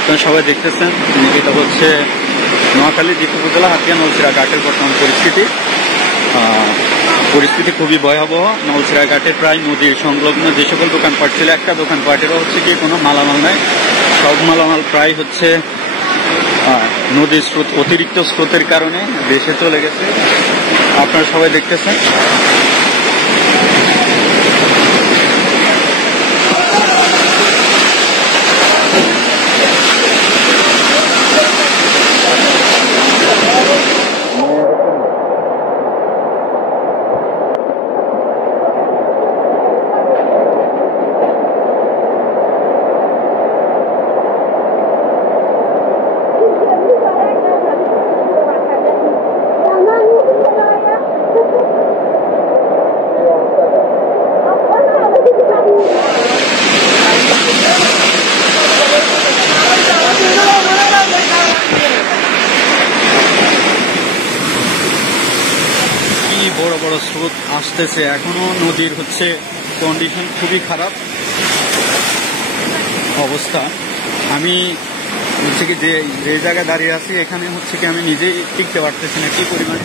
আপনারা সবাই দেখতেছেন এটা হচ্ছে নোয়াখালী দ্বীপ উপজেলা হাতিয়া নলছিরা ঘাটের বর্তমান পরিস্থিতি খুবই ভয়াবহ। নলছিরা ঘাটে প্রায় নদীর সংলগ্ন যে সকল দোকানপাট ছিল, একটা দোকানপাটেরও হচ্ছে কি কোনো মালামাল নাই। সব মালামাল প্রায় হচ্ছে নদীর স্রোত, অতিরিক্ত স্রোতের কারণে দেশে চলে গেছে। আপনারা সবাই দেখতেছেন। বড় বড় স্রোত আসতেছে, এখনো নদীর হচ্ছে কন্ডিশন খুবই খারাপ অবস্থা। আমি হচ্ছে কি যে জায়গায় দাঁড়িয়ে আছি এখানে হচ্ছে কি আমি নিজেই টিকতে পারতেছি না, কি পরিমাণ